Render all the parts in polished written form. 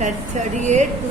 38 to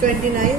29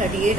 38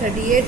38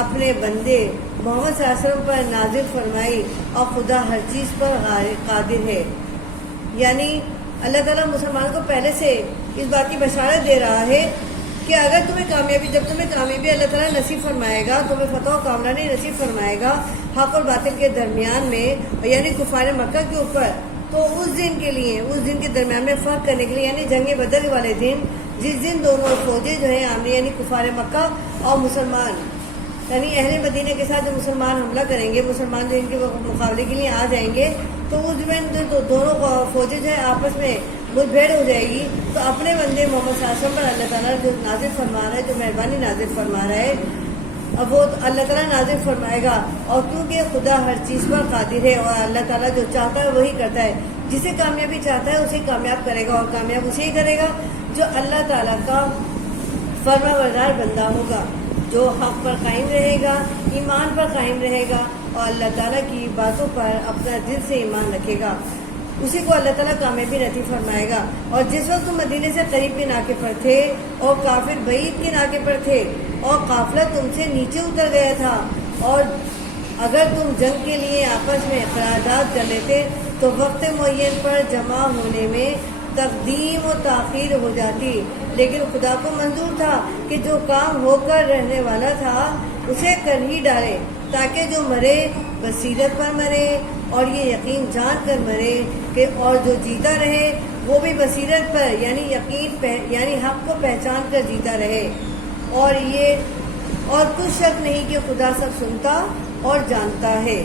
اپنے بندے محمد صلی اللہ علیہ وسلم پر نازل فرمائی اور خدا ہر چیز پر قادر ہے. یعنی اللہ تعالیٰ مسلمان کو پہلے سے اس بات کی بشارت دے رہا ہے کہ اگر تمہیں کامیابی، جب تمہیں کامیابی اللہ تعالیٰ نصیب فرمائے گا، تمہیں فتح و کامرانی نصیب فرمائے گا حق اور باطل کے درمیان میں، یعنی کفار مکہ کے اوپر، تو اس دن کے لیے، اس دن کے درمیان میں فرق کرنے کے لیے، یعنی جنگ بدر والے دن، جس دن دونوں فوجیں جو ہیں آمنے، یعنی کفار مکہ اور مسلمان، یعنی اہل مدینہ کے ساتھ جو مسلمان حملہ کریں گے، مسلمان جو ان کے مقابلے کے لیے آ جائیں گے، تو اس دن دونوں فوجیں جو ہے آپس میں مٹ بھیڑ ہو جائے گی. تو اپنے بندے محمد صلی اللہ علیہ وسلم پر اللہ تعالیٰ جو نازل فرما رہا ہے، جو مہربانی نازل فرما رہا ہے، اب وہ اللہ تعالیٰ نازل فرمائے گا. اور کیونکہ خدا ہر چیز پر قادر ہے اور اللہ تعالیٰ جو چاہتا ہے وہی کرتا ہے. جسے کامیابی چاہتا ہے اسے کامیاب کرے گا، اور کامیاب اسے ہی کرے گا جو اللہ تعالیٰ کا فرما بردار بندہ ہوگا، جو حق پر قائم رہے گا، ایمان پر قائم رہے گا اور اللہ تعالیٰ کی باتوں پر اپنا دل سے ایمان رکھے گا، اسی کو اللہ تعالیٰ کامیابی نصیب فرمائے گا. اور جس وقت تم مدینے سے قریب کے ناکے پر تھے اور کافر بعید کے ناکے پر تھے اور قافلہ تم سے نیچے اتر گیا تھا، اور اگر تم جنگ کے لیے آپس میں قرارداد کر لیتے تو وقت معین پر جمع ہونے میں تقدیم و تاخیر ہو جاتی، لیکن خدا کو منظور تھا کہ جو کام ہو کر رہنے والا تھا اسے کر ہی ڈالے، تاکہ جو مرے بصیرت پر مرے اور یہ یقین جان کر مرے کہ، اور جو جیتا رہے وہ بھی بصیرت پر، یعنی یقین یعنی حق کو پہچان کر جیتا رہے. اور کچھ شک نہیں کہ خدا سب سنتا اور جانتا ہے.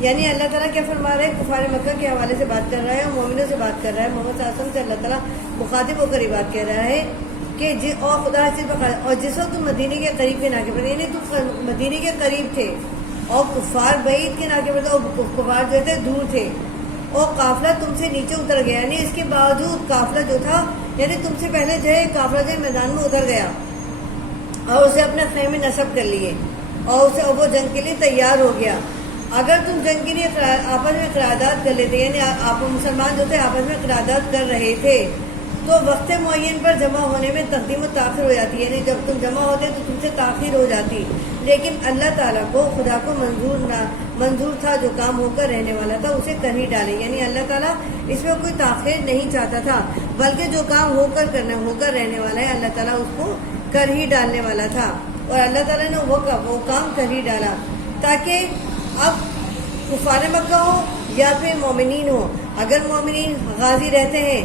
یعنی اللہ تعالیٰ کیا فرما رہا ہے؟ کفار مکہ کے حوالے سے بات کر رہا ہے اور مومنوں سے بات کر رہا ہے. محمد صلی اللہ علیہ وسلم سے اللہ تعالیٰ مخاطب ہو کر یہ بات کہہ رہا ہے کہ اور خدا اور جس وقت تم مدینے کے قریب کے ناکے پر، یعنی تم مدینے کے قریب تھے اور کفار بعید کے ناکے پر تھے، اور کفار جو تھے دور تھے، اور قافلہ تم سے نیچے اتر گیا، یعنی اس کے باوجود قافلہ جو تھا، یعنی تم سے پہلے جو ہے قافلہ جو میدان میں اتر گیا اور اسے اپنے خیمے نصب کر لیے اور وہ جنگ کے لیے تیار ہو گیا. اگر تم جنگ کے لیے آپس میں قرارداد کر لیتے، یعنی آپ مسلمان جو تھے آپس میں قرارداد کر رہے تھے، تو وقت معین پر جمع ہونے میں تقدیم و تاخیر ہو جاتی، یعنی جب تم جمع ہوتے تو تم سے تاخیر ہو جاتی. لیکن اللہ تعالیٰ کو، خدا کو منظور تھا جو کام ہو کر رہنے والا تھا اسے کر ہی ڈالے. یعنی اللہ تعالیٰ اس میں کوئی تاخیر نہیں چاہتا تھا، بلکہ جو کام ہو کر رہنے والا ہے اللہ تعالیٰ اس کو کر ہی ڈالنے والا تھا. اور اللہ تعالیٰ نے وہ کام کر ہی ڈالا، تاکہ اب کفار مکہ ہو یا پھر مومنین ہو، اگر مومنین غازی رہتے ہیں،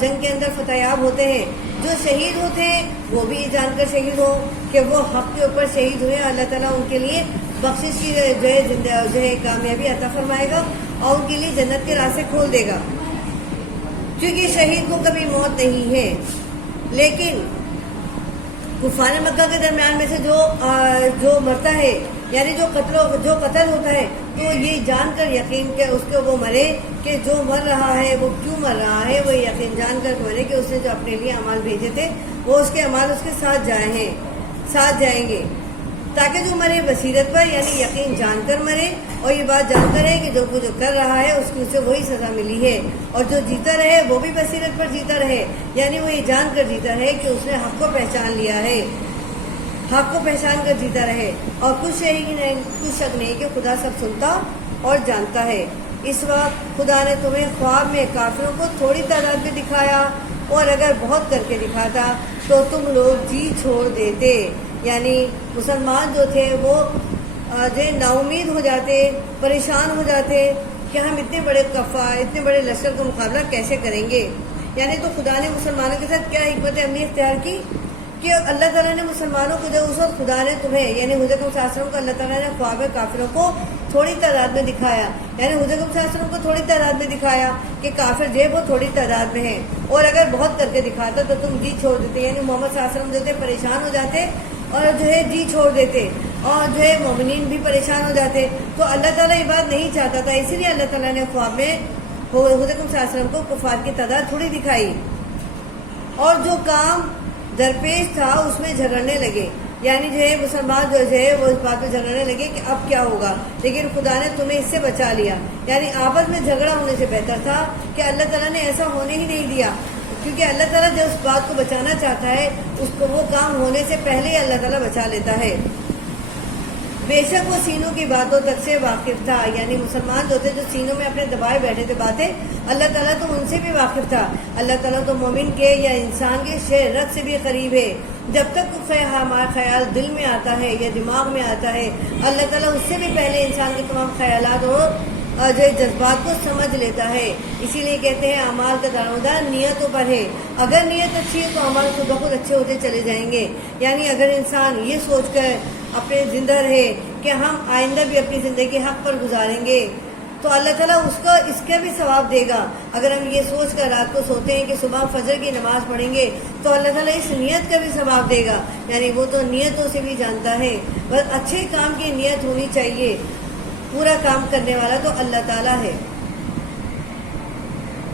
جنگ کے اندر فتح یاب ہوتے ہیں، جو شہید ہوتے ہیں وہ بھی جان کر شہید ہو کہ وہ حق کے اوپر شہید ہوئے، اللہ تعالیٰ ان کے لیے بخشش کی جو ہے کامیابی عطا فرمائے گا اور ان کے لیے جنت کے راستے کھول دے گا، کیونکہ شہید کو کبھی موت نہیں ہے. لیکن کفار مکہ کے درمیان میں سے جو مرتا ہے، یعنی جو قتل ہوتا ہے، تو یہ جان کر یقین کہ اس کو وہ مرے کہ جو مر رہا ہے وہ کیوں مر رہا ہے، وہ یقین جان کر مرے کہ اس نے جو اپنے لیے اعمال بھیجے تھے وہ اس کے اعمال اس کے ساتھ جائیں گے، تاکہ جو مرے بصیرت پر، یعنی یقین جان کر مرے اور یہ بات جان کر ہے کہ جو کر رہا ہے اس کی اسے وہی سزا ملی ہے، اور جو جیتا رہے وہ بھی بصیرت پر جیتا رہے، یعنی وہ یہ جان کر جیتا رہے کہ اس نے حق کو پہچان لیا ہے، حق کو پہچان کر جیتا رہے. اور کچھ شک نہیں کہ خدا سب سنتا اور جانتا ہے. اس وقت خدا نے تمہیں خواب میں کافروں کو تھوڑی تعداد میں دکھایا، اور اگر بہت کر کے دکھاتا تو تم لوگ جی چھوڑ دیتے، یعنی مسلمان جو تھے وہ نا امید ہو جاتے، پریشان ہو جاتے کہ ہم اتنے بڑے لشکر کا مقابلہ کیسے کریں گے. یعنی تو خدا نے مسلمانوں کے ساتھ کیا حکمت عملی اختیار کی کہ اللہ تعالیٰ نے مسلمانوں کو، جب اس وقت خدا نے تمہیں، یعنی حضرت صلی اللہ علیہ وسلم کو اللہ تعالیٰ نے خواب کافروں کو تھوڑی تعداد میں دکھایا، یعنی حضرت صلی اللہ علیہ وسلم کو تھوڑی تعداد میں دکھایا کہ کافر جو ہے وہ تھوڑی تعداد میں ہیں، اور اگر بہت کر کے دکھاتا تو تم جی چھوڑ دیتے، یعنی محمد صلی اللہ علیہ وسلم جو تھے پریشان ہو جاتے اور جو ہے جی چھوڑ دیتے، اور جو ہے مومنین بھی پریشان ہو جاتے. تو اللہ تعالیٰ یہ بات نہیں چاہتا تھا، اسی لیے اللہ تعالیٰ نے خواب میں حضرت صلی اللہ علیہ وسلم کو کفار کی تعداد تھوڑی دکھائی، اور جو کام درپیش تھا اس میں جھگڑنے لگے، یعنی جو ہے مسلمان جو ہے وہ اس بات پہ جھگڑنے لگے کہ اب کیا ہوگا. لیکن خدا نے تمہیں اس سے بچا لیا، یعنی آپس میں جھگڑا ہونے سے بہتر تھا کہ اللہ تعالیٰ نے ایسا ہونے ہی نہیں دیا، کیونکہ اللہ تعالیٰ جب اس بات کو بچانا چاہتا ہے اس کو وہ کام ہونے سے پہلے ہی اللہ تعالیٰ بچا لیتا ہے. بے شک وہ سینوں کی باتوں تک سے واقف تھا، یعنی مسلمان جو تھے جو سینوں میں اپنے دبائے بیٹھے تھے باتیں، اللہ تعالیٰ تو ان سے بھی واقف تھا۔ اللہ تعالیٰ تو مومن کے یا انسان کے شہرت سے بھی قریب ہے۔ جب تک ہمارا خیال دل میں آتا ہے یا دماغ میں آتا ہے، اللہ تعالیٰ اس سے بھی پہلے انسان کے تمام خیالات اور جو جذبات کو سمجھ لیتا ہے۔ اسی لیے کہتے ہیں اعمال کا دارومدار نیتوں پر ہے، اگر نیت اچھی ہے تو اعمال خود بخود اچھے ہوتے چلے جائیں گے۔ یعنی اگر انسان یہ سوچ کر اپنے زندہ رہے کہ ہم آئندہ بھی اپنی زندگی حق پر گزاریں گے تو اللہ تعالیٰ اس کا بھی ثواب دے گا۔ اگر ہم یہ سوچ کر رات کو سوتے ہیں کہ صبح فجر کی نماز پڑھیں گے تو اللہ تعالیٰ اس نیت کا بھی ثواب دے گا، یعنی وہ تو نیتوں سے بھی جانتا ہے۔ بس اچھے کام کی نیت ہونی چاہیے، پورا کام کرنے والا تو اللہ تعالیٰ ہے۔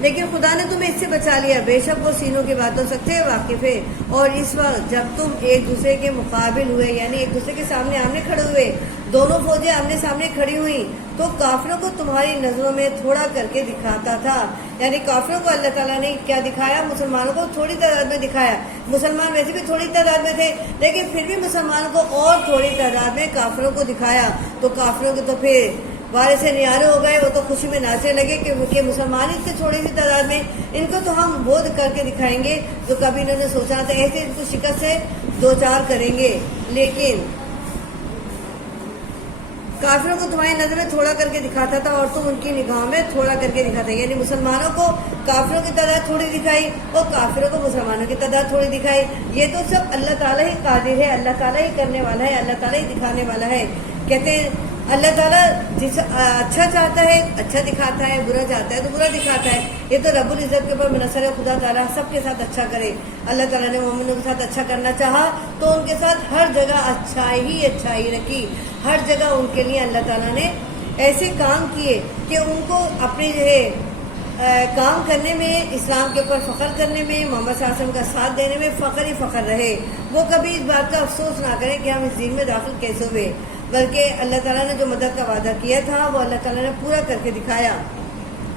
لیکن خدا نے تمہیں اس سے بچا لیا، بے شک وہ سینوں کی باتوں سے واقف ہے۔ اور اس وقت جب تم ایک دوسرے کے مقابل ہوئے، یعنی ایک دوسرے کے سامنے آمنے کھڑے ہوئے، دونوں فوجیں آمنے سامنے کھڑی ہوئی، تو کافروں کو تمہاری نظروں میں تھوڑا کر کے دکھاتا تھا۔ یعنی کافروں کو اللہ تعالیٰ نے کیا دکھایا؟ مسلمانوں کو تھوڑی تعداد میں دکھایا۔ مسلمان ویسے بھی تھوڑی تعداد میں تھے، لیکن پھر بھی مسلمانوں کو اور تھوڑی تعداد میں کافروں کو دکھایا، تو کافروں کے تو پھر بارے سے نیارے ہو گئے، وہ تو خوشی میں ناچنے لگے کہ مسلمان اس سے تھوڑی سی تعداد میں، ان کو تو ہم بودھ کر کے دکھائیں گے جو کبھی انہوں نے سوچا تھا، ایسے ان کو شکست سے دو چار کریں گے۔ لیکن کافروں کو تمہاری نظر میں تھوڑا کر کے دکھاتا تھا اور تم ان کی نگاہوں میں تھوڑا کر کے دکھاتے، یعنی مسلمانوں کو کافروں کی تعداد تھوڑی دکھائی اور کافروں کو مسلمانوں کی تعداد تھوڑی دکھائی۔ یہ تو سب اللہ تعالیٰ ہی قادر ہے، اللہ تعالیٰ ہی کرنے والا ہے، اللہ تعالیٰ ہی دکھانے والا ہے۔ کہتے ہیں اللہ تعالیٰ جس اچھا چاہتا ہے اچھا دکھاتا ہے، برا چاہتا ہے تو برا دکھاتا ہے۔ یہ تو رب العزت کے اوپر منحصر ہے، خدا تعالیٰ سب کے ساتھ اچھا کرے۔ اللہ تعالیٰ نے مومنوں کے ساتھ اچھا کرنا چاہا تو ان کے ساتھ ہر جگہ اچھائی رکھی، ہر جگہ ان کے لیے اللہ تعالیٰ نے ایسے کام کیے کہ ان کو اپنے جو ہے کام کرنے میں، اسلام کے اوپر فخر کرنے میں، محمد صلی اللہ علیہ وسلم کا ساتھ دینے میں فخر ہی فخر رہے۔ وہ کبھی اس بات کا افسوس نہ کریں کہ ہم اس دین میں داخل کیسے ہوئے، بلکہ اللہ تعالیٰ نے جو مدد کا وعدہ کیا تھا وہ اللہ تعالیٰ نے پورا کر کے دکھایا،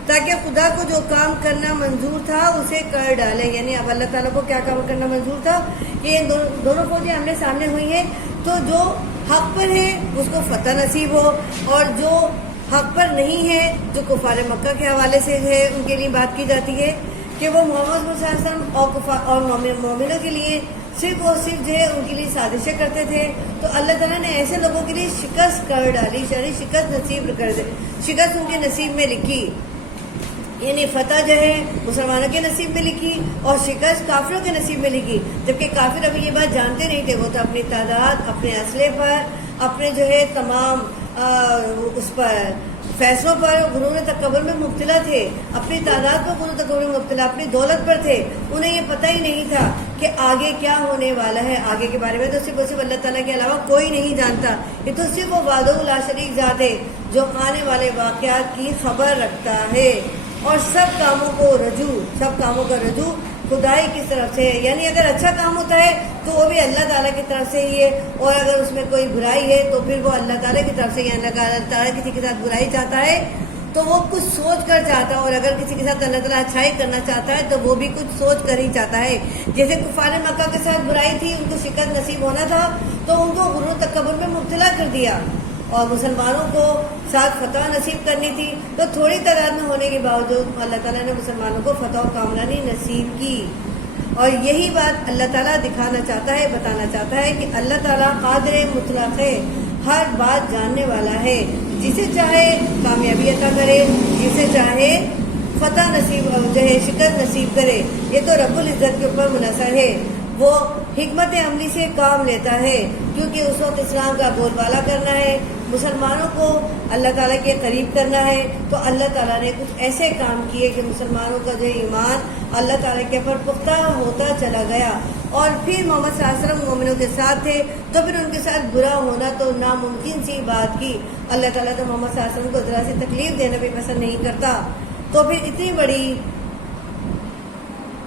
تاکہ خدا کو جو کام کرنا منظور تھا اسے کر ڈالے۔ یعنی اب اللہ تعالیٰ کو کیا کام کرنا منظور تھا کہ دونوں فوجیں آمنے سامنے ہوئی ہیں، تو جو حق پر ہے اس کو فتح نصیب ہو، اور جو حق پر نہیں ہے، جو کفار مکہ کے حوالے سے ہے ان کے لیے بات کی جاتی ہے کہ وہ محمد صلی اللہ علیہ وسلم اور مومنوں کے لیے صرف اور صرف جو ہے ان کے لیے سازشیں کرتے تھے، تو اللہ تعالیٰ نے ایسے لوگوں کے لیے شکست کر ڈالی، شکست نصیب کر دے، شکست ان کے نصیب میں لکھی، یعنی فتح جو ہے مسلمانوں کے نصیب میں لکھی اور شکست کافروں کے نصیب میں لکھی۔ جبکہ کافر ابھی یہ بات جانتے نہیں تھے، وہ تو اپنی تعداد، اپنے اسلحے پر، اپنے جو ہے تمام اس پر فیصلوں پر غرور تکبر میں مبتلا تھے، اپنی تعداد پر غرور تکبر میں مبتلا، اپنی دولت پر تھے، انہیں یہ پتہ ہی نہیں تھا کہ آگے کیا ہونے والا ہے۔ آگے کے بارے میں تو صرف اور صرف اللہ تعالیٰ کے علاوہ کوئی نہیں جانتا، یہ تو صرف وہ وحدہ لا شریک ذات ہے جو آنے والے واقعات کی خبر رکھتا ہے، اور سب کاموں کا رجوع خدائی کی طرف سے ہے۔ یعنی اگر اچھا کام ہوتا ہے تو وہ بھی اللہ تعالیٰ کی طرف سے ہی ہے، اور اگر اس میں کوئی برائی ہے تو پھر وہ اللہ تعالیٰ کی طرف سے، یا اللہ تعالیٰ کسی کے ساتھ برائی چاہتا ہے تو وہ کچھ سوچ کر چاہتا ہے، اور اگر کسی کے ساتھ اللہ تعالیٰ اچھائی کرنا چاہتا ہے تو وہ بھی کچھ سوچ کر ہی چاہتا ہے۔ جیسے کفار مکہ کے ساتھ برائی تھی، ان کو شکست نصیب ہونا تھا تو ان کو غرور تکبر میں مبتلا کر دیا، اور مسلمانوں کو ساتھ فتح نصیب کرنی تھی، تو تھوڑی تعداد میں ہونے کے باوجود اللہ تعالیٰ نے مسلمانوں کو فتح و کامرانی نصیب کی۔ اور یہی بات اللہ تعالیٰ دکھانا چاہتا ہے، بتانا چاہتا ہے کہ اللہ تعالیٰ قادر مطلق ہے، ہر بات جاننے والا ہے، جسے چاہے کامیابی عطا کرے، جسے چاہے فتح نصیب جو ہے شکست نصیب کرے۔ یہ تو رب العزت کے اوپر منحصر ہے، وہ حکمت عملی سے کام لیتا ہے، کیونکہ اس وقت اسلام کا بول بالا کرنا ہے، مسلمانوں کو اللہ تعالیٰ کے قریب کرنا ہے، تو اللہ تعالیٰ نے کچھ ایسے کام کیے کہ مسلمانوں کا جو ایمان اللہ تعالیٰ کے اوپر پختہ ہوتا چلا گیا، اور پھر محمد صلی اللہ علیہ وسلم مومنوں کے ساتھ تھے تو پھر ان کے ساتھ برا ہونا تو ناممکن سی بات کی۔ اللہ تعالیٰ تو محمد صلی اللہ علیہ وسلم کو ذرا سی تکلیف دینا بھی پسند نہیں کرتا، تو پھر اتنی بڑی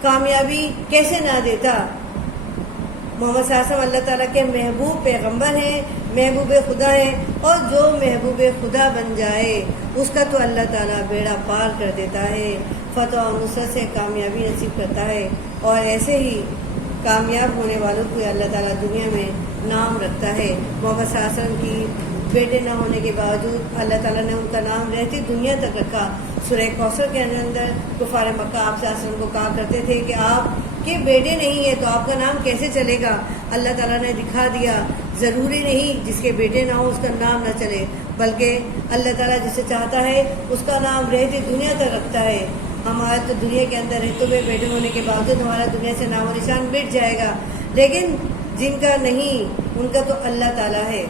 کامیابی کیسے نہ دیتا۔ محمد صلی اللہ علیہ وسلم اللہ تعالیٰ کے محبوب پیغمبر ہیں، محبوب خدا ہیں، اور جو محبوب خدا بن جائے اس کا تو اللہ تعالیٰ بیڑا پار کر دیتا ہے، فتح و نصرت سے کامیابی نصیب کرتا ہے۔ اور ایسے ہی کامیاب ہونے والوں کو اللہ تعالیٰ دنیا میں نام رکھتا ہے. محمد صلی اللہ علیہ وسلم کی بیٹے نہ ہونے کے باوجود اللہ تعالیٰ نے ان کا نام رہتی دنیا تک رکھا. سورہ کوثر کے اندر کفار مکہ آپ صلی اللہ علیہ وسلم کو کہا کرتے تھے کہ آپ کے بیٹے نہیں ہیں تو آپ کا نام کیسے چلے گا. اللہ تعالیٰ نے دکھا دیا ضروری نہیں جس کے بیٹے نہ ہو اس کا نام نہ چلے، بلکہ اللہ تعالیٰ جسے چاہتا ہے اس کا نام رہتی دنیا تک رکھتا ہے. ہمارا تو دنیا کے اندر رہتے ہوئے بیٹے ہونے کے باوجود ہمارا دنیا سے نام و نشان مٹ جائے گا، لیکن جن کا نہیں ان کا تو اللہ تعالیٰ ہے.